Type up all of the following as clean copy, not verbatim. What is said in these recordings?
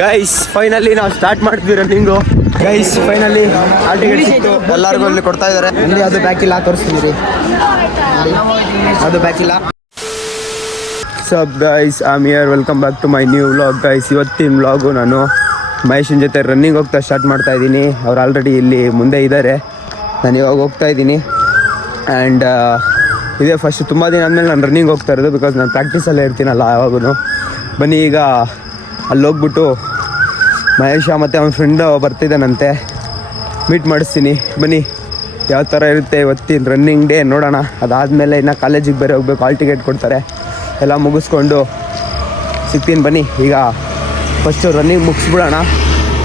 Guys finally ನಾವು start ಮಾಡ್ತೀವಿ running. Guys finally hall ticket ಸಿಕ್ತು, ಎಲ್ಲರಿಗೂ ಅಲ್ಲಿ ಕೊಡ್ತಾ ಇದ್ದಾರೆ. ಇಲ್ಲಿ ಅದು ಬ್ಯಾಕ್ ಇಲ್ಲ, ತೋರಿಸ್ತೀನಿ ಅದು ಬ್ಯಾಕ್ ಇಲ್ಲ. ಸಬ್ guys, I am here, welcome back to my new vlog. Guys ಇವತ್ತಿನ ವ್ಲಾಗು ನಾನು ಮಹೇಶನ್ ಜೊತೆ ರನ್ನಿಂಗ್ ಹೋಗ್ತಾ ಸ್ಟಾರ್ಟ್ ಮಾಡ್ತಾ ಇದ್ದೀನಿ. ಅವ್ರು ಆಲ್ರೆಡಿ ಇಲ್ಲಿ ಮುಂದೆ ಇದ್ದಾರೆ, ನಾನು ಇವಾಗ ಹೋಗ್ತಾ ಇದ್ದೀನಿ. ಆ್ಯಂಡ್ ಇದೇ ಫಸ್ಟ್ ತುಂಬ ದಿನ ಆದಮೇಲೆ ನಾನು ರನ್ನಿಂಗ್ ಹೋಗ್ತಾ ಇರೋದು, ಬಿಕಾಸ್ ನಾನು ಪ್ರಾಕ್ಟೀಸಲ್ಲೇ ಇರ್ತೀನಲ್ಲ ಯಾವಾಗೂ. ಬನ್ನಿ ಈಗ ಅಲ್ಲಿ ಹೋಗ್ಬಿಟ್ಟು ಮಹೇಶ ಮತ್ತು ಅವನ ಫ್ರೆಂಡು ಬರ್ತಿದ್ದಾನಂತೆ, ಮೀಟ್ ಮಾಡಿಸ್ತೀನಿ. ಬನ್ನಿ ಯಾವ ಥರ ಇರುತ್ತೆ ಇವತ್ತಿನ ರನ್ನಿಂಗ್ ಡೇ ನೋಡೋಣ. ಅದಾದಮೇಲೆ ಇನ್ನು ಕಾಲೇಜಿಗೆ ಬೇರೆ ಹೋಗ್ಬೇಕು, ಹಾಲ್ ಟಿಕೆಟ್ ಕೊಡ್ತಾರೆ, ಎಲ್ಲ ಮುಗಿಸ್ಕೊಂಡು ಸಿಗ್ತೀನಿ. ಬನ್ನಿ ಈಗ ಫಸ್ಟು ರನ್ನಿಂಗ್ ಮುಗಿಸ್ಬಿಡೋಣ.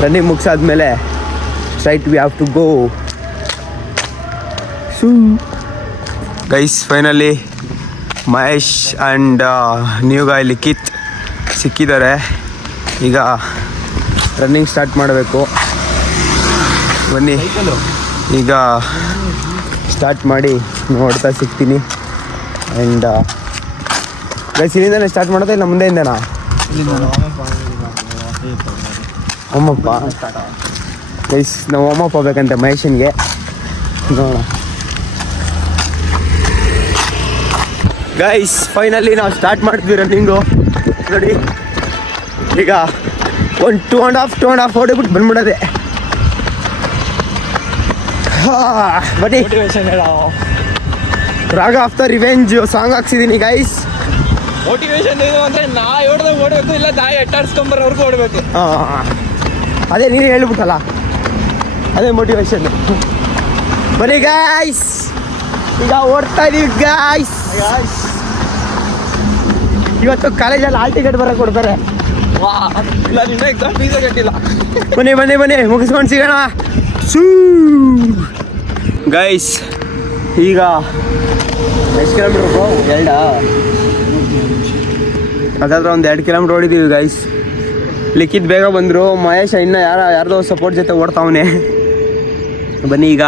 ರನ್ನಿಂಗ್ ಮುಗಿಸಾದ್ಮೇಲೆ straight we have to go. Guys finally Mahesh and new guy Likhith ಸಿಕ್ಕಿದ್ದಾರೆ. ಈಗ ರನ್ನಿಂಗ್ ಸ್ಟಾರ್ಟ್ ಮಾಡಬೇಕು. ಬನ್ನಿ ಈಗ ಸ್ಟಾರ್ಟ್ ಮಾಡಿ ನೋಡ್ತಾ ಸಿಗ್ತೀನಿ. ಆ್ಯಂಡ್ ಗೈಸ್ ಇಲ್ಲಿಂದನೇ ಸ್ಟಾರ್ಟ್ ಮಾಡೋದು ಇಲ್ಲ ಮುಂದೆಯಿಂದನಾ? ಅಮ್ಮಪ್ಪ ಗೈಸ್ ನಾವು ಅಮ್ಮಪ್ಪ ಹೋಗ್ಬೇಕಂತೆ ಮಹೇಶನ್ಗೆ, ನೋಡೋಣ. ಗೈಸ್ ಫೈನಲಿ ನಾವು ಸ್ಟಾರ್ಟ್ ಮಾಡ್ತೀವಿ ರನ್ನಿಂಗು. ನೋಡಿ ಈಗ ಒಂದು ಟೂ ಆ್ಯಂಡ್ ಹಾಫ್ ಹೊಡಿಬಿಟ್ಟು ಬಂದ್ಬಿಡೋದೆ. ಬನ್ನಿ rage of the revenge song ಹಾಕ್ಸಿದ್ದೀನಿ ಗೈಸ್. ಮೋಟಿವೇಶನ್ ಏನು ಅಂದರೆ ನಾ ಹೊಡೆದಾಗ ಓಡಬೇಕು, ಇಲ್ಲ ನಾ ಎಟ್ಟಾಡ್ಸ್ಕೊಂಬರೋರ್ಗೂ ಓಡಬೇಕು. ಅದೇ ನೀನು ಹೇಳ್ಬಿಟ್ಟಲ್ಲ, ಅದೇ ಮೋಟಿವೇಶನ್. ಬನ್ನಿ ಗೈಸ್ ಈಗ ಓಡ್ತಾ ಇದೀವಿ ಗೈಸ್. ಇವತ್ತು ಕಾಲೇಜಲ್ಲಿ ಹಾಲ್ ಟಿಕೆಟ್ ಬರೋಕೆ ಕೊಡ್ತಾರೆ. ಇಲ್ಲ ನಿನ್ನ ಎಕ್ಸಾಮ್ ಫೀಸೇ ಕಟ್ಟಿಲ್ಲ. ಬನ್ನಿ ಬನ್ನಿ ಬನ್ನಿ ಮುಗಿಸ್ಕೊಂಡು ಸಿಗೋಣ. ಗೈಸ್ ಈಗ ಎಷ್ಟು ಕಿಲೋಮೀಟ್ರು? ಅದಾದ್ರೆ ಒಂದು 2 ಕಿಲೋಮೀಟ್ರ್ ಓಡಿದ್ದೀವಿ ಗೈಸ್. ಲಿಖಿತ್ ಬೇಗ ಬಂದರು, ಮಹೇಶ ಇನ್ನು ಯಾರ್ದೋ ಸಪೋರ್ಟ್ ಜೊತೆ ಓಡ್ತಾವನೆ. ಬನ್ನಿ ಈಗ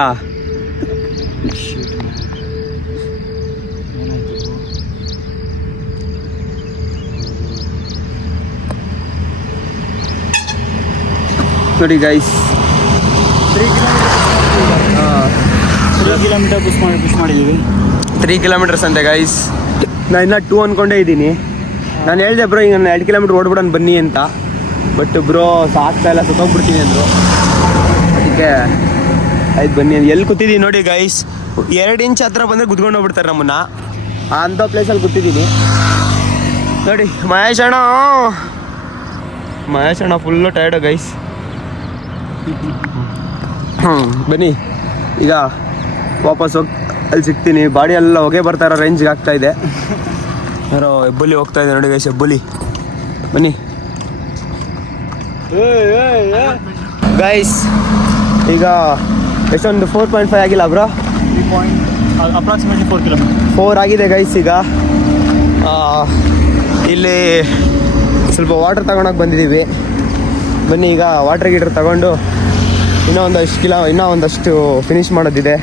ನೋಡಿ ಗೈಸ್ 3 ಕಿಲೋಮೀಟರ್ ಪುಷ್ ಮಾಡಿದ್ದೀವಿ. 3 ಕಿಲೋಮೀಟರ್ಸ್ ಅಂತೆ ಗೈಸ್. ನಾನು ಇನ್ನೂ 2 ಅಂದ್ಕೊಂಡೇ ಇದ್ದೀನಿ. ನಾನು ಹೇಳಿದೆ ಬ್ರೋ ಈಗ 2 ಕಿಲೋಮೀಟ್ರ್ ಓಡ್ಬಿಡೋಣ ಬನ್ನಿ ಅಂತ, ಬಟ್ ಬ್ರೋ ಸಾಕ್ತಾ ಇಲ್ಲ, ಸುತ್ತೋಗ್ಬಿಡ್ತೀನಿ ಅಂದರು. ಅದಕ್ಕೆ ಆಯ್ತು ಬನ್ನಿ. ಎಲ್ಲಿ ಕೂತಿದ್ದೀನಿ ನೋಡಿ ಗೈಸ್, 2 ಇಂಚ್ ಹತ್ರ ಬಂದರೆ ಕುತ್ಕೊಂಡು ಹೋಗ್ಬಿಡ್ತಾರೆ ನಮ್ಮನ್ನು. ಅಂಥ ಪ್ಲೇಸಲ್ಲಿ ಕೂತಿದ್ದೀನಿ ನೋಡಿ. ಮಹೇಶ್ ಅಣ್ಣ ಫುಲ್ಲು ಟಯರ್ಡು ಗೈಸ್. ಬನ್ನಿ ಈಗ ವಾಪಸ್ ಹೋಗಿ ಅಲ್ಲಿ ಸಿಗ್ತೀನಿ. ಬಾಡಿ ಎಲ್ಲ ಹೊಗೆ ಬರ್ತಾರೋ ರೇಂಜ್ಗೆ ಆಗ್ತಾ ಇದೆ. ಯಾರೋ ಹೆಬ್ಬುಲಿ ಹೋಗ್ತಾ ಇದೆ ನೋಡಿ ಗೈಸ್, ಹೆಬ್ಬುಲಿ. ಬನ್ನಿ ಗೈಸ್ ಈಗ ಎಷ್ಟೊಂದು 4.5 ಆಗಿಲ್ಲ ಬ್ರೋ? ಅಪ್ರಾಕ್ಸಿಮೇಟ್ಲಿ 4 ಕಿಲೋಮೀಟರ್ 4 ಆಗಿದೆ ಗೈಸ್. ಈಗ ಇಲ್ಲಿ ಸ್ವಲ್ಪ ವಾಟರ್ ತಗೊಳಕ್ಕೆ ಬಂದಿದ್ದೀವಿ. ಬನ್ನಿ ಈಗ ವಾಟರ್ ಗೀಟರ್ ತಗೊಂಡು ಇನ್ನೂ ಒಂದಷ್ಟು ಫಿನಿಷ್ ಮಾಡೋದಿದೆ,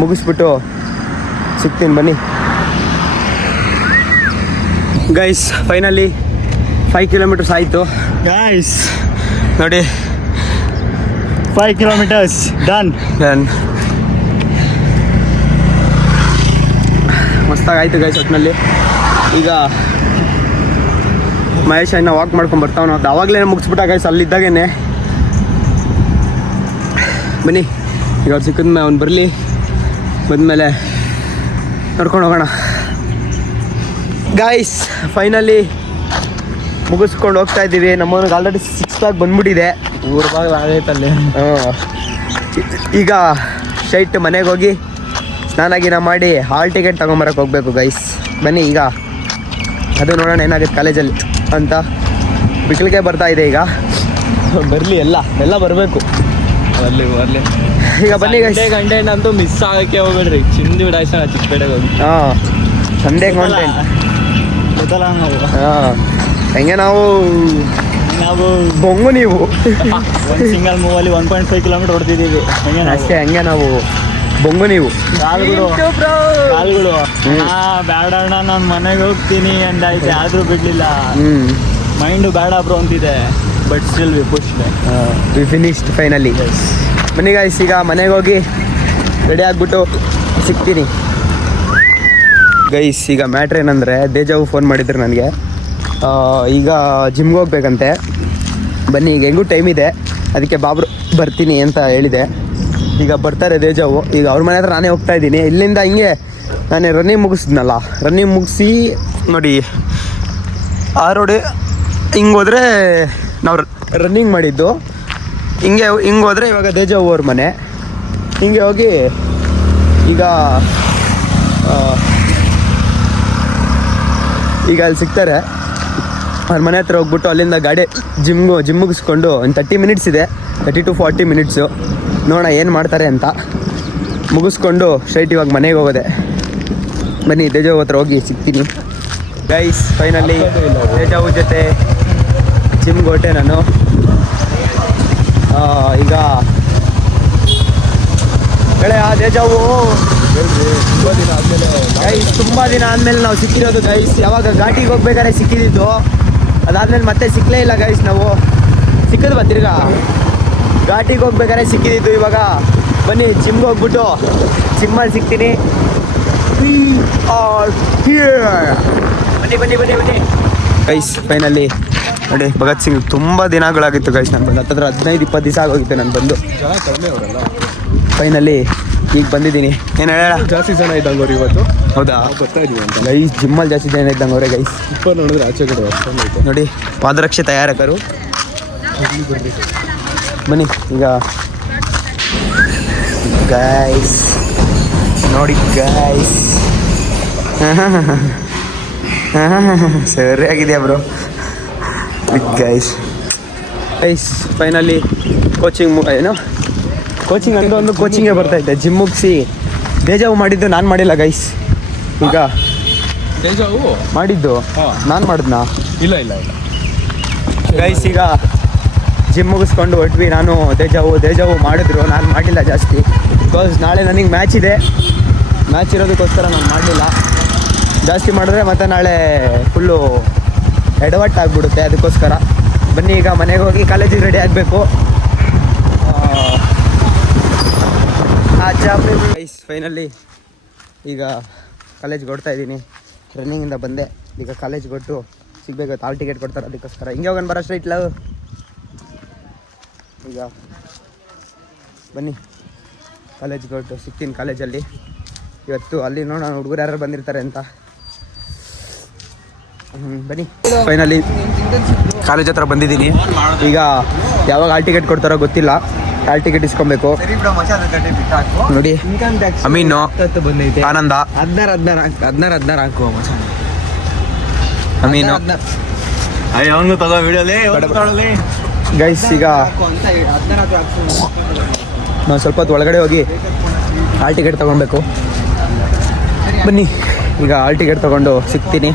ಮುಗಿಸ್ಬಿಟ್ಟು ಸಿಗ್ತೀನಿ. ಬನ್ನಿ ಗೈಸ್ ಫೈನಲಿ 5 ಕಿಲೋಮೀಟರ್ಸ್ ಆಯಿತು ಗೈಸ್. ನೋಡಿ 5 ಕಿಲೋಮೀಟರ್ಸ್ ಡನ್. ಮಸ್ತಾಗಾಯ್ತು ಗೈಸ್ ಒಟ್ಟಿನಲ್ಲಿ. ಈಗ ಮಹೇಶ್ ಇನ್ನು ವಾಕ್ ಮಾಡ್ಕೊಂಡು ಬರ್ತಾವನು, ಅದು ಅವಾಗಲೇ ಮುಗಿಸ್ಬಿಟ್ಟ ಗೈಸ್ ಅಲ್ಲಿದ್ದಾಗೇನೆ. ಬನ್ನಿ ಈಗ ಅವ್ರು ಸಿಕ್ಕಿದ್ಮೇಲೆ ಅವ್ನು ಬರಲಿ, ಬಂದಮೇಲೆ ನಡ್ಕೊಂಡು ಹೋಗೋಣ. ಗಾಯ್ಸ್ ಫೈನಲಿ ಮುಗಿಸ್ಕೊಂಡು ಹೋಗ್ತಾ ಇದ್ದೀವಿ. ನಮ್ಮನಿಗೆ ಆಲ್ರೆಡಿ 6 ಪ್ಯಾಕ್ ಬಂದ್ಬಿಟ್ಟಿದೆ. 3 ಬಾಗಿಲು ಆಗೈತಲ್ಲಿ. ಈಗ ಸ್ಟ್ರೈಟ್ ಮನೆಗೆ ಹೋಗಿ ಸ್ನಾನ ಮಾಡಿ ಹಾಲ್ ಟಿಕೆಟ್ ತೊಗೊಂಬರಕ್ಕೆ ಹೋಗ್ಬೇಕು ಗೈಸ್. ಬನ್ನಿ ಈಗ ಅದು ನೋಡೋಣ ಏನಾಗುತ್ತೆ ಕಾಲೇಜಲ್ಲಿ ಅಂತ. ಬಿಕ್ಲಿಗೆ ಬರ್ತಾ ಇದೆ ಈಗ, ಬರಲಿ ಎಲ್ಲ ಬರಬೇಕು ಬರ್ಲಿ ಈಗ. ಬನ್ನಿ ಗೈಸ್, ಗಂಟೆ ಅಂತೂ ಮಿಸ್ ಆಗೋಕ್ಕೆ ಹೋಗ್ಬೇಡ್ರಿ. ಚಿಂದಿ ಬಿಡಾಯ್ಸೋಣ ಚಿಕ್ಕಪೇಟೆಗೆ ಹೋಗಿ. ಸಂಡೇ ಕಾಂಟೆಂಟ್ ಗೊತ್ತಲ್ಲ ನಾವು. ಹೆಂಗೆ ನಾವು ಬೊಂಗು ನೀವು ಒಂದು ಸಿಂಗಲ್ ಮೂವಲ್ಲಿ 1.5 ಕಿಲೋಮೀಟರ್ ಹೊಡ್ತಿದ್ದೀವಿ ಅಷ್ಟೇ. ಹಂಗೆ ನಾವು ಬೊಂಗು ನೀವು ಕಾಲುಗಳು ಬೇಡ ಅಣ್ಣ ನಾನು ಮನೆಗೆ ಹೋಗ್ತೀನಿ ಅಂದಾಯ್ತು, ಆದರೂ ಬಿಡಲಿಲ್ಲ. ಮೈಂಡು ಬೇಡ ಬ್ರೋ ಅಂತಿದೆ. But still we push we finished finally. ಬನ್ನಿ ಗೈಸ್, ಈಗ ಮನೆಗೆ ಹೋಗಿ ರೆಡಿ ಆಗಿಬಿಟ್ಟು ಸಿಗ್ತೀನಿ ಗೈಸ್. ಈಗ ಮ್ಯಾಟ್ರ್ ಏನಂದರೆ, ದೇಜಾವು ಫೋನ್ ಮಾಡಿದ್ರು ನನಗೆ, ಈಗ ಜಿಮ್ಗೆ ಹೋಗ್ಬೇಕಂತೆ. ಬನ್ನಿ, ಈಗ ಹೆಂಗೂ ಟೈಮ್ ಇದೆ, ಅದಕ್ಕೆ ಬಾಬ್ರು ಬರ್ತೀನಿ ಅಂತ ಹೇಳಿದೆ. ಈಗ ಬರ್ತಾರೆ ದೇಜಾವು. ಈಗ ಅವ್ರ ಮನೆ ಹತ್ರ ನಾನೇ ಹೋಗ್ತಾ ಇದ್ದೀನಿ. ಇಲ್ಲಿಂದ ಹಿಂಗೆ ನಾನು ರನ್ನಿಂಗ್ ಮುಗಿಸಿದ್ನಲ್ಲ, ರನ್ನಿಂಗ್ ಮುಗಿಸಿ ನೋಡಿ ಆ ರೋಡ್ ಹಿಂಗೆ ಹೋದರೆ ನಾವು ರನ್ನಿಂಗ್ ಮಾಡಿದ್ದು, ಹಿಂಗೆ ಹೋದರೆ ಇವಾಗ ದೇಜಾವು ಅವ್ರ ಮನೆ. ಹಿಂಗೆ ಹೋಗಿ ಈಗ ಅಲ್ಲಿ ಸಿಗ್ತಾರೆ. ಅವ್ರ ಮನೆ ಹತ್ರ ಹೋಗ್ಬಿಟ್ಟು ಅಲ್ಲಿಂದ ಗಾಡಿ ಜಿಮ್ ಮುಗಿಸ್ಕೊಂಡು ಒಂದು 30 ಮಿನಿಟ್ಸ್ ಇದೆ, 30 to 40 ಮಿನಿಟ್ಸು. ನೋಡೋಣ ಏನು ಮಾಡ್ತಾರೆ ಅಂತ. ಮುಗಿಸ್ಕೊಂಡು ಸ್ಟ್ರೈಟ್ ಇವಾಗ ಮನೆಗೆ ಹೋಗೋದೆ. ಬನ್ನಿ, ದೇಜಾವು ಹತ್ರ ಹೋಗಿ ಸಿಗ್ತೀನಿ ಗೈಸ್. ಫೈನಲಿ ದೇಜಾವು ಜೊತೆ ಜಿಮ್ಗೆ ಹೊರಟೆ ನಾನು. ಈಗ ಗೆಳೆಯ ದೇಜಾವು ಗೈಸ್ ತುಂಬ ದಿನ ಆದಮೇಲೆ ನಾವು ಸಿಕ್ಕಿರೋದು ಗೈಸ್. ಯಾವಾಗ ಘಾಟಿಗೆ ಹೋಗ್ಬೇಕಾದ್ರೆ ಸಿಕ್ಕಿದ್ದು, ಅದಾದ್ಮೇಲೆ ಮತ್ತೆ ಸಿಕ್ಕಲೇ ಇಲ್ಲ ಗೈಸ್. ನಾವು ಸಿಕ್ಕಿದ್ವಾ ತಿರ್ಗಾ ಘಾಟಿಗೆ ಹೋಗ್ಬೇಕಾದ್ರೆ ಸಿಕ್ಕಿದ್ದು. ಇವಾಗ ಬನ್ನಿ ಜಿಮ್ಗೆ ಹೋಗ್ಬಿಟ್ಟು ಜಿಮ್ಮಲ್ಲಿ ಸಿಗ್ತೀನಿ. ಬನ್ನಿ ಗೈಸ್. ಫೈನಲಿ ನೋಡಿ, ಭಗತ್ ಸಿಂಗ್ ತುಂಬ ದಿನಗಳಾಗಿತ್ತು ಗೈಸ್ ನಾನು ಬಂದು. ಹತ್ತಿರ 15-20 ದಿವಸ ಆಗೋಗಿತ್ತು ನಾನು ಬಂದು. ಫೈನಲಿ ಈಗ ಬಂದಿದ್ದೀನಿ. ಏನು ಹೇಳ, ಜಾಸ್ತಿ ಜನ ಇದ್ದಂಗೆ ಇವತ್ತು. ಹೌದಾ, ಬರ್ತಾ ಇದೀವಿ ಅಂತ ಗೈಸ್. ಜಿಮ್ಮಲ್ಲಿ ಜಾಸ್ತಿ ಜನ ಇದ್ದಂಗೆ ಅವರೇ ಗೈಸ್. ಸೂಪರ್ ನೋಡಿದ್ರೆ ಆಚೆ ಕಡೆ ಅಷ್ಟೊಂದು ನೋಡಿ, ಪಾದರಕ್ಷೆ ತಯಾರಕರು. ಬನ್ನಿ ಈಗ ಗೈಸ್, ನೋಡಿ ಗೈಸ್. ಸರಿಯಾಗಿದೆಯಾ ಬ್ರೋ ಗೈಸ್. ಫೈನಲಿ ಕೋಚಿಂಗ್ ಏನೋ ಕೋಚಿಂಗ್ ಅಂತ ಒಂದು ಕೋಚಿಂಗೇ ಬರ್ತೈತೆ. ಜಿಮ್ ಮುಗಿಸಿ ದೇಜಾವು ಮಾಡಿದ್ದು ನಾನು ಮಾಡಿಲ್ಲ ಗೈಸ್. ಈಗ ದೇಜಾವು ಮಾಡಿದ್ದು ನಾನು ಮಾಡಿದ್ನಾ? ಇಲ್ಲ ಗೈಸ್. ಈಗ ಜಿಮ್ ಮುಗಿಸ್ಕೊಂಡು ಹೊಟ್ವಿ ನಾನು. ದೇಜಾವು ಮಾಡಿದ್ರು, ನಾನು ಮಾಡಿಲ್ಲ ಜಾಸ್ತಿ. ಬಿಕಾಸ್ ನಾಳೆ ನನಗೆ ಮ್ಯಾಚ್ ಇದೆ. ಮ್ಯಾಚ್ ಇರೋದಕ್ಕೋಸ್ಕರ ನಾನು ಮಾಡಲಿಲ್ಲ. ಜಾಸ್ತಿ ಮಾಡಿದ್ರೆ ಮತ್ತೆ ನಾಳೆ ಫುಲ್ಲು ಎಡವಟ್ಟಾಗ್ಬಿಡುತ್ತೆ, ಅದಕ್ಕೋಸ್ಕರ. ಬನ್ನಿ ಈಗ ಮನೆಗೆ ಹೋಗಿ ಕಾಲೇಜಿಗೆ ರೆಡಿ ಆಗಬೇಕು. ಗೈಸ್ ಫೈನಲಿ ಈಗ ಕಾಲೇಜ್ಗೆ ಹೊಡ್ತಾ ಇದ್ದೀನಿ. ರನ್ನಿಂಗಿಂದ ಬಂದೆ. ಈಗ ಕಾಲೇಜ್ಗೆ ಹೊಟ್ಟು ಸಿಗಬೇಕು. ಹಾಲ್ ಟಿಕೆಟ್ ಕೊಡ್ತಾರೆ, ಅದಕ್ಕೋಸ್ಕರ. ಹಿಂಗೆ ಹೋಗೋಣ ಬರೋ ಸ್ಟ್ರೈಟ್ ಲವ್. ಈಗ ಬನ್ನಿ ಕಾಲೇಜ್ಗೆ ಹೊಟ್ಟು ಸಿಗ್ತೀನಿ ಕಾಲೇಜಲ್ಲಿ. ಇವತ್ತು ಅಲ್ಲಿ ನೋಡೋಣ ಹುಡುಗರು ಯಾರು ಬಂದಿರ್ತಾರೆ ಅಂತ. ಬನ್ನಿ ಫೈನಲಿ ಕಾಲೇಜ್ ಹತ್ರ ಬಂದಿದ್ದೀನಿ. ಈಗ ಯಾವಾಗ ಹಾಲ್ ಟಿಕೆಟ್ ಕೊಡ್ತಾರೋ ಗೊತ್ತಿಲ್ಲ. ಹಾಲ್ ಟಿಕೆಟ್ ಇಸ್ಕೊಬೇಕು ನೋಡಿ. ಅಮೀನು, ಆನಂದ, 16 ಹಾಕುವ ಅಮೀನು ಅವನು ತಗೋ ವಿಡಿಯೋಲಿ ಗೈಸ್. ಈಗ ನಾವು ಸ್ವಲ್ಪ ಹೊತ್ತು ಒಳಗಡೆ ಹೋಗಿ ಹಾಲ್ ಟಿಕೆಟ್ ತೊಗೊಬೇಕು. ಬನ್ನಿ ಈಗ ಹಾಲ್ ಟಿಕೆಟ್ ತೊಗೊಂಡು ಸಿಗ್ತೀನಿ.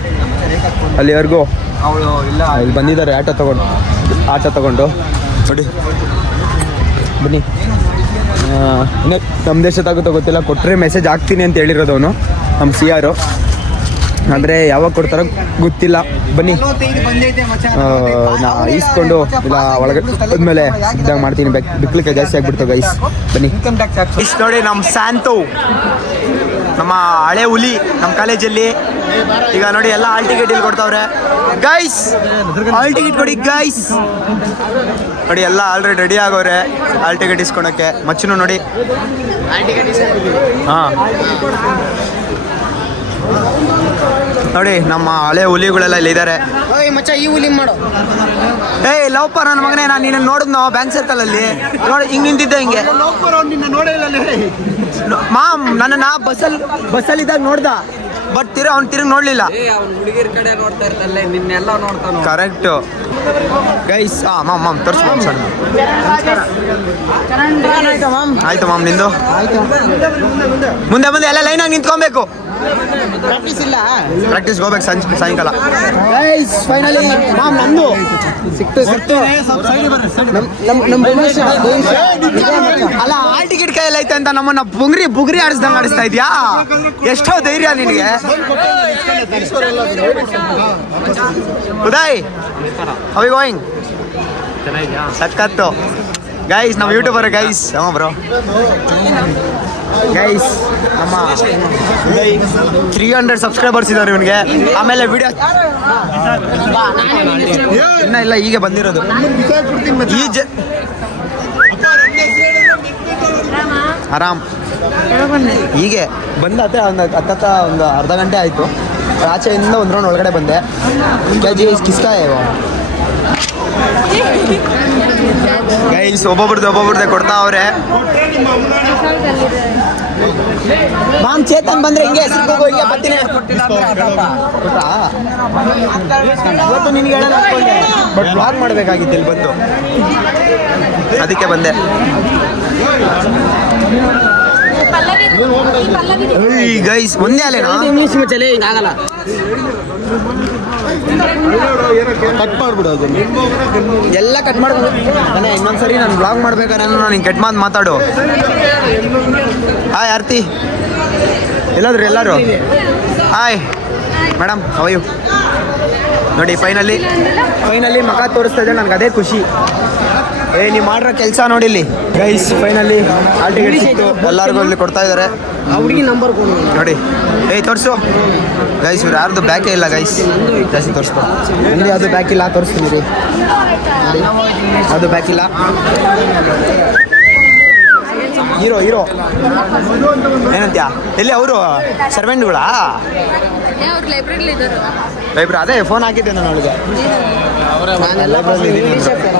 ಅಲ್ಲಿವರೆಗೂ ಅವಳು ಇಲ್ಲ, ಇಲ್ಲಿ ಬಂದಿದ್ದಾರೆ ಆಟೋ ತೊಗೊಂಡು ನೋಡಿ. ಬನ್ನಿ. ಇನ್ನೂ ನಮ್ಮ ದೇಶದಾಗುತ್ತೋ ಗೊತ್ತಿಲ್ಲ, ಕೊಟ್ಟರೆ ಮೆಸೇಜ್ ಹಾಕ್ತೀನಿ ಅಂತ ಹೇಳಿರೋದವನು ನಮ್ಮ CR. ಆದರೆ ಯಾವಾಗ ಕೊಡ್ತಾರೋ ಗೊತ್ತಿಲ್ಲ. ಬನ್ನಿ ನಾ ಈಸ್ಕೊಂಡು ಇಲ್ಲ ಒಳಗಡೆ ಹೋದ್ಮೇಲೆ ಇದ್ದಾಗ ಮಾಡ್ತೀನಿ. ಬಿಕ್ಲಿಕ್ಕೆ ಜಾಸ್ತಿ ಆಗ್ಬಿಡ್ತು ಗೈಸ್. ಬನ್ನಿ ಇಷ್ಟು ನೋಡಿ, ನಮ್ಮ ಸ್ಯಾಂತು, ನಮ್ಮ ಹಳೆ ಹುಲಿ ನಮ್ಮ ಕಾಲೇಜಲ್ಲಿ. ಈಗ ನೋಡಿ ಎಲ್ಲ ಹಾಲ್ ಟಿಕೆಟ್ ಇಲ್ಲಿ ಕೊಡ್ತಾವ್ರೆ ಗೈಸ್. ಹಾಲ್ ಟಿಕೆಟ್ ಕೊಡಿ ಗೈಸ್. ನೋಡಿ ಎಲ್ಲ ಆಲ್ರೆಡಿ ರೆಡಿ ಆಗೋರೆ ಹಾಲ್ ಟಿಕೆಟ್ ಇಸ್ಕೊಳಕ್ಕೆ. ಮಚ್ಚನು ನೋಡಿ. ಹಾಂ ನೋಡಿ, ನಮ್ಮ ಹಳೆ ಹುಲಿಗಳೆಲ್ಲ ಇಲ್ಲಿ ಇದ್ದಾರೆ. ಮಚ್ಚ ಈ ಹುಲಿ ಮಾಡು. ಏಯ್ ಲವಪ್ಪ ನನ್ನ ಮಗನೇ, ನಾನು ನಿನ್ನ ನೋಡಿದ್ನೋ ಬ್ಯಾಂಕ್ ಸರ್ಕಲಲ್ಲಿ. ನೋಡಿ ಹಿಂಗೆ ನಿಂತಿದ್ದೆ ಹಿಂಗೆ. ಮಾಮ್ ನನ್ನನ್ನು ಬಸ್ಸಲ್ಲಿದ್ದಾಗ ನೋಡ್ದ, ಬಟ್ ಅವ್ನು ತಿರುಗಿ ನೋಡಲಿಲ್ಲ. ಹುಡುಗಿರ ಕಡೆ ನೋಡ್ತಾ ಇರ್ತಲ್ಲ, ನಿನ್ನೆಲ್ಲ ನೋಡ್ತಾನ. Correct guys. ಮಾಮ್ ತೋರಿಸ್ಬೋ ಸಣ್ಣ. ಆಯ್ತು ಮಾಮ್, ನಿಂದು ಮುಂದೆ ಎಲ್ಲ ಲೈನಾಗಿ ನಿಂತ್ಕೊಬೇಕು. ಪ್ರಾಕ್ಟೀಸ್ ಹೋಗ್ಬೇಕು ಸಾಯಂಕಾಲ. ಫೈನಲಿ ಮಾಮ್ ನಂದು ಸಿಕ್ತು. ಅಲ್ಲ, ಹಾಲ್ ಟಿಕೆಟ್ ಕೈಯಲ್ಲಿ ಐತೆ ಅಂತ ನಮ್ಮನ್ನ ಬುಗ್ರಿ ಆಡಿಸ್ದಂಗೆ ಆಡಿಸ್ತಾ ಇದೆಯಾ? ಎಷ್ಟೋ ಧೈರ್ಯ ನಿನಗೆ Uday. How are you going? ಸಖತ್ತು ಗೈಸ್, ನಮ್ಮ ಯೂಟ್ಯೂಬರ್ ಗೈಸ್. ಹಾಂ ಬ್ರೋ ಗೈಸ್, ನಮ್ಮ 300 ಸಬ್ಸ್ಕ್ರೈಬರ್ಸ್ ಇದ್ದಾರೆ ಇವನಿಗೆ. ಆಮೇಲೆ ವಿಡಿಯೋ ಇನ್ನ ಇಲ್ಲ, ಈಗ ಬಂದಿರೋದು. ಆರಾಮ್ ಹೀಗೆ ಬಂದ ಹತ್ತ ಒಂದು ಅರ್ಧ ಗಂಟೆ ಆಯಿತು. ಆಚೆಯಿಂದ ಒಂದು ರೌಂಡ್ ಒಳಗಡೆ ಬಂದೆ. ಕೆಜಿ ಕಿಸ್ತಾ ಗೈಸ್, ಒಬ್ಬೊಬ್ರದ್ದೇ ಕೊಡ್ತಾ ಅವ್ರೆ. ಮಾಮ್ ಚೇತನ್ ಬಂದ್ರೆ ಹಿಂಗೆ ಹೆಸರು ಹಿಂಗೆ ಬರ್ತೀನಿ. ಇವತ್ತು ನಿನ್ಗೆ ಹೇಳೋಣ ಅನ್ಕೊಂಡೆ, ಬಟ್ ಬ್ಲಾಗ್ ಮಾಡಬೇಕಾಗಿತ್ತು ಇಲ್ಲಿ ಬಂದು, ಅದಕ್ಕೆ ಬಂದೆ. ಗೈಸ್ ಒಂದೇ ಅಲ್ಲೇನಾ? ಇಂಗ್ಲೀಷ್ ಮಚ್ಚಲೆ ಹಿಂಗಾಗಲ್ಲ. ಕಟ್ ಮಾಡ್ಬಿಡೋದು ಎಲ್ಲ ಕಟ್ ಮಾಡ್ಬೋದು. ಇನ್ನೊಂದ್ಸರಿ ನಾನು ಬ್ಲಾಗ್ ಮಾಡ್ಬೇಕಾದ್ರೆ ನಾನು ಕಟ್ ಮಾತಾಡು. ಹಾಯ್ ಆರ್ತಿ, ಎಲ್ಲರೂ ಹಾಯ್ ಮೇಡಮ್, ಅವಯ್ಯು ನೋಡಿ. ಫೈನಲಿ ಮಗ ತೋರಿಸ್ತಾ ಇದ್ದೆ, ನನಗೆ ಅದೇ ಖುಷಿ. ನೀವು ಮಾಡಿರೋ ಕೆಲಸ ನೋಡಿಲ್ಲಿ ಗೈಸ್. ಫೈನಲಿ ಹಾಲ್ ಟಿಕೆಟ್ ಸಿಕ್ತು, ಎಲ್ಲರಿಗೂ ಇಲ್ಲಿ ಕೊಡ್ತಾ ಇದ್ದಾರೆ. ಹುಡುಗಿ ನಂಬರ್ ನೋಡಿ. ತೋರಿಸು ಗೈಸ್, ಇವ್ರು ಯಾರ್ದು ಬ್ಯಾಕೇ ಇಲ್ಲ ಗೈಸ್, ಜಾಸ್ತಿ ತೋರಿಸ್ಕೊ. ಇಲ್ಲಿ ಅದು ಬ್ಯಾಕ್ ಇಲ್ಲ, ತೋರಿಸ್ತೀನಿ ರೀ. ಅದು ಬ್ಯಾಕ್ ಇಲ್ಲ. ಹೀರೋ ಏನಂತ್ಯಾ? ಎಲ್ಲಿ ಅವರು ಸರ್ವೆಂಟ್ಗಳಾ? ಲೈಬ್ರರಿ ಅದೇ ಫೋನ್ ಹಾಕಿದ್ದೆ ನಾನು ಅವಳಿಗೆ.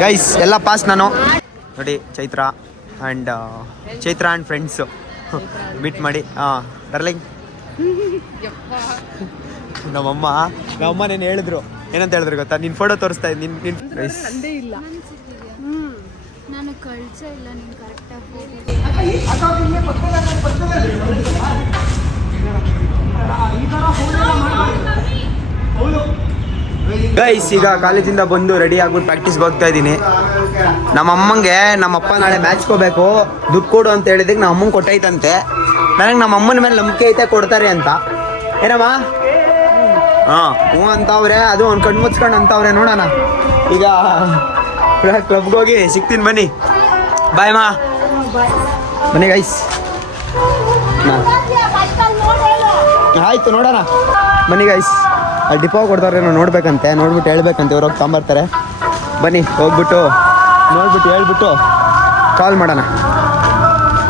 ಗೈಸ್ ಎಲ್ಲ ಪಾಸ್ ನಾನು ನೋಡಿ. ಚೈತ್ರ ಆ್ಯಂಡ್ ಫ್ರೆಂಡ್ಸು ಮೀಟ್ ಮಾಡಿ. ಡರ್ಲಿಂಗ್, ನಮ್ಮಮ್ಮ ನೀನು ಹೇಳಿದ್ರು, ಏನಂತ ಹೇಳಿದ್ರು ಗೊತ್ತಾ? ನಿನ್ನ ಫೋಟೋ ತೋರಿಸ್ತಾ ಇದ್ದೀನಿ. ನಿನ್ನ ಗೈಸ್ ನಾನು ಕಳ್ಸೇ ಇಲ್ಲ ನೀನು ಕರೆಕ್ಟಾಗಿ. ಗೈಸ್, ಈಗ ಕಾಲೇಜಿಂದ ಬಂದು ರೆಡಿ ಆಗ್ಬಿಟ್ಟು ಪ್ರಾಕ್ಟೀಸ್ಗೆ ಹೋಗ್ತಾ ಇದ್ದೀನಿ. ನಮ್ಮ ಅಮ್ಮಂಗೆ ನಮ್ಮಪ್ಪ ನಾಳೆ ಮ್ಯಾಚ್ಗೆ ಹೋಗ್ಬೇಕು, ದುಡ್ಡು ಕೊಡು ಅಂತ ಹೇಳಿದಕ್ಕೆ ನಮ್ಮ ಅಮ್ಮಂಗೆ ಕೊಟ್ಟೈತಂತೆ. ನನಗೆ ನಮ್ಮ ಅಮ್ಮನ ಮೇಲೆ ನಂಬಿಕೆ ಐತೆ, ಕೊಡ್ತಾರೆ ಅಂತ. ಏನಮ್ಮ? ಹ್ಞೂ ಅಂತವ್ರೆ. ಅದು ಒಂದು ಕಣ್ಣು ಮುಚ್ಕೊಂಡು ಅಂತವ್ರೆ. ನೋಡೋಣ ಈಗ ಕ್ಲಬ್ಗೆ ಹೋಗಿ ಸಿಗ್ತೀನಿ, ಬನ್ನಿ. ಬಾಯ್ ಮಾ, ಬನ್ನಿ ಗೈಸ್. ಆಯ್ತು, ನೋಡೋಣ ಬನ್ನಿ ಗೈಸ್. ಡಿಪೋ ಕೊಡ್ತಾರೆ, ನಾವು ನೋಡ್ಬೇಕಂತೆ. ನೋಡ್ಬಿಟ್ಟು ಹೇಳ್ಬೇಕಂತೆ, ಇವ್ರು ಹೋಗಿ ತಗೊಂಬರ್ತಾರೆ. ಬನ್ನಿ, ಹೋಗ್ಬಿಟ್ಟು ನೋಡ್ಬಿಟ್ಟು ಹೇಳ್ಬಿಟ್ಟು ಕಾಲ್ ಮಾಡೋಣ.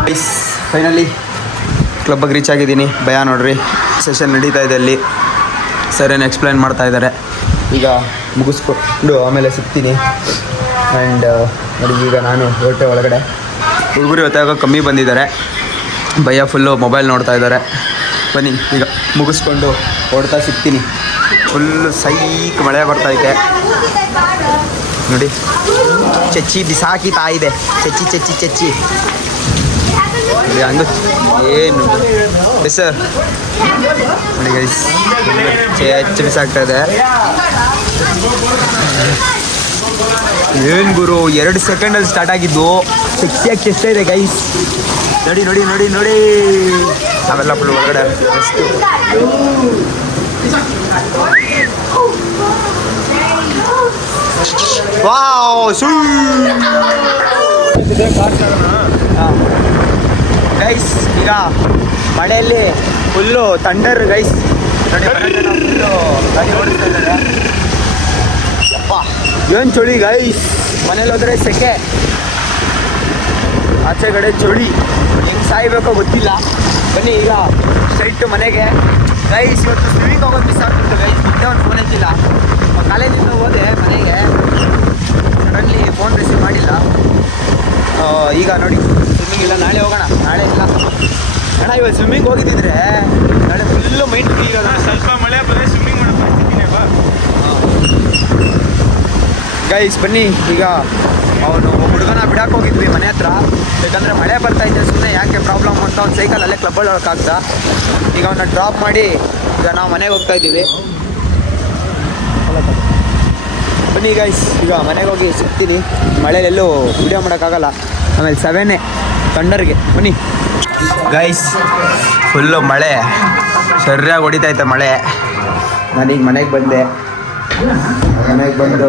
ಗೈಸ್ ಫೈನಲಿ ಕ್ಲಬ್ಗೆ ರೀಚ್ ಆಗಿದ್ದೀನಿ. ಭಯ ನೋಡ್ರಿ, ಸೆಷನ್ ನಡೀತಾ ಇದೆ ಅಲ್ಲಿ. ಸರ್ ಏನು ಎಕ್ಸ್ಪ್ಲೈನ್ ಮಾಡ್ತಾ ಇದ್ದಾರೆ. ಈಗ ಮುಗಿಸ್ಕೊಂಡು ಆಮೇಲೆ ಸಿಗ್ತೀನಿ. ಆ್ಯಂಡ್ ನೋಡಿ, ಈಗ ನಾನು ಹೊರಟೆ ಒಳಗಡೆ. ಹುಡುಗರು ಇವತ್ತಾಗ ಕಮ್ಮಿ ಬಂದಿದ್ದಾರೆ. ಭಯ ಫುಲ್ಲು ಮೊಬೈಲ್ ನೋಡ್ತಾ ಇದ್ದಾರೆ. ಬನ್ನಿ, ಈಗ ಮುಗಿಸ್ಕೊಂಡು ಹೊಡ್ತಾ ಸಿಗ್ತೀನಿ. ಫುಲ್ಲು ಸೈಕ್ ಮಳೆ ಬರ್ತೈತೆ ನೋಡಿ. ಚಚ್ಚಿ ಬಿಸಾಕಿತಾ ಇದೆ, ಚಚ್ಚಿ ನೋಡಿ. ಹಂಗೆ ಏನು ಸರ್ ನೋಡಿ ಗೈಸ್, ಚಚ್ಚಿ ಬಿಸಾಕ್ತಾ ಇದೆ. ಏನು ಗುರು, 2 ಸೆಕೆಂಡಲ್ಲಿ ಸ್ಟಾರ್ಟ್ ಆಗಿದ್ದು. ಸೆಕ್ಸಿಯಾಗಿ ಎಷ್ಟ ಇದೆ ಗೈಸ್. ನೋಡಿ. ನಾವೆಲ್ಲ ಫುಲ್ ಒಳಗಡೆ ಗೈಸ್. ಈಗ ಮಳೆಯಲ್ಲಿ ಫುಲ್ಲು ಥಂಡರ್ ಗೈಸ್. ನೋಡಿ, ಫುಲ್ಲು ಗಾಡಿ ಓಡಿಸ್ತಾ ಇದ್ದಾರೆ. ಏನು ಚಳಿ ಗೈಸ್. ಮನೇಲಿ ಹೋದ್ರೆ ಸೆಕೆ, ಆಚೆ ಕಡೆ ಚಳಿ. ಹೆಂಗೆ ಸಾಯ್ಬೇಕೋ ಗೊತ್ತಿಲ್ಲ. ಬನ್ನಿ ಈಗ ಸ್ಟ್ರೈಟ್ ಮನೆಗೆ ಗೈಸ್. ಇವತ್ತು ಸ್ವಿಮ್ಮಿಂಗ್ ಹೋಗೋದು ಮಿಸ್ ಆಗ್ತಿತ್ತು ಗೈಸ್. ಮತ್ತೆ ಒಂದು ಫೋನ್ ಹಚ್ಚಿಲ್ಲ. ಕಾಲೇಜಿಂದ ಹೋದೆ ಮನೆಗೆ, ಸಡನ್ಲಿ ಫೋನ್ ರಿಸೀವ್ ಮಾಡಿಲ್ಲ. ಈಗ ನೋಡಿ, ಸ್ವಿಮ್ಮಿಂಗ್ ಇಲ್ಲ, ನಾಳೆ ಹೋಗೋಣ. ನಾಳೆ ಇಲ್ಲ ಅಣ್ಣ, ಇವತ್ತು ಸ್ವಿಮ್ಮಿಂಗ್ ಹೋಗಿದ್ದಿದ್ರೆ ನಾಳೆ ಫುಲ್ಲು ಮೈಂಡ್ ಫ್ರೀ ಇರೋದು. ಸ್ವಲ್ಪ ಮಳೆ ಬಂದರೆ ಸ್ವಿಮ್ಮಿಂಗ್ ಮಾಡೋ ಪರಿಸ್ಥಿತಿನೇ ಬಾ ಗೈಸ್. ಬನ್ನಿ, ಈಗ ಅವನು ಹುಡುಗನ ಬಿಡಕ್ಕೆ ಹೋಗಿದ್ವಿ ಮನೆ ಹತ್ರ. ಯಾಕಂದರೆ ಮಳೆ ಬರ್ತಾಯಿದ್ದೆ, ಸುಮ್ಮನೆ ಯಾಕೆ ಪ್ರಾಬ್ಲಮ್ ಅಂತ ಒಂದು ಸೈಕಲಲ್ಲೇ ಕ್ಲಬ್ಬಲ್ಲಿ ಹೋಗೋಕ್ಕಾಗ್ದ. ಈಗ ಅವನ್ನ ಡ್ರಾಪ್ ಮಾಡಿ ಈಗ ನಾವು ಮನೆಗೆ ಹೋಗ್ತಾ ಇದ್ದೀವಿ. ಬನ್ನಿ ಗೈಸ್, ಈಗ ಮನೆಗೆ ಹೋಗಿ ಸಿಗ್ತೀನಿ. ಮಳೆಯಲ್ಲೆಲ್ಲೂ ವಿಡಿಯೋ ಮಾಡೋಕ್ಕಾಗಲ್ಲ. ಆಮೇಲೆ 7 ಥಂಡರ್ಗೆ. ಬನ್ನಿ ಗೈಸ್, ಫುಲ್ಲು ಮಳೆ ಸರಿಯಾಗಿ ಹೊಡಿತೈತೆ ಮಳೆ. ನಾನೀಗ ಮನೆಗೆ ಬಂದೆ. ಮನೆಗೆ ಬಂದು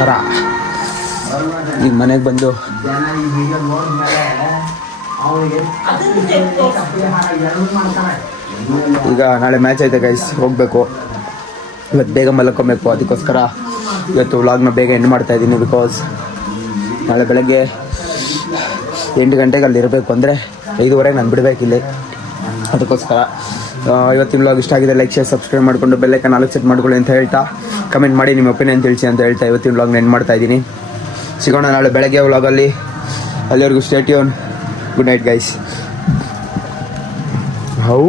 ಥರ ಈಗ ಮನೆಗೆ ಬಂದು ಈಗ ನಾಳೆ ಮ್ಯಾಚ್ ಐತೆ ಗೈಸ್, ಹೋಗಬೇಕು. ಇವತ್ತು ಬೇಗ ಮಲ್ಕೊಬೇಕು, ಅದಕ್ಕೋಸ್ಕರ ಇವತ್ತು ವ್ಲಾಗ್ನ ಬೇಗ ಎಂಡ್ ಮಾಡ್ತಾ ಇದ್ದೀನಿ. ಬಿಕಾಸ್ ನಾಳೆ ಬೆಳಗ್ಗೆ 8 ಗಂಟೆಗೆ ಅಲ್ಲಿ ಇರಬೇಕು, ಅಂದರೆ 5:15 ನಾನು ಬಿಡಬೇಕಿಲ್ಲಿ. ಅದಕ್ಕೋಸ್ಕರ ಇವತ್ತಿನ ವ್ಲಾಗ್ ಇಷ್ಟ ಆಗಿದೆ, ಲೈಕ್ ಶೇರ್ ಸಬ್ಸ್ಕ್ರೈಬ್ ಮಾಡಿಕೊಂಡು ಬೆಲ್ಲೈಕನ್ ನಾಲ್ಕು ಸೆಟ್ ಮಾಡ್ಕೊಳ್ಳಿ ಅಂತ ಹೇಳ್ತಾ, ಕಮೆಂಟ್ ಮಾಡಿ ನಿಮ್ಮ ಒಪಿನಿಯನ್ ತಿಳಿಸಿ ಅಂತ ಹೇಳ್ತಾ ಇವತ್ತಿನ ವ್ಲಾಗ್ನ ಎಂಡ್ ಮಾಡ್ತಾ ಇದ್ದೀನಿ. ಸಿಗೋಣ ನಾಳೆ ಬೆಳಗ್ಗೆ ವ್ಲಾಗಲ್ಲಿ. ಅಲ್ಲಿವರೆಗೂ stay tune. Good night guys. How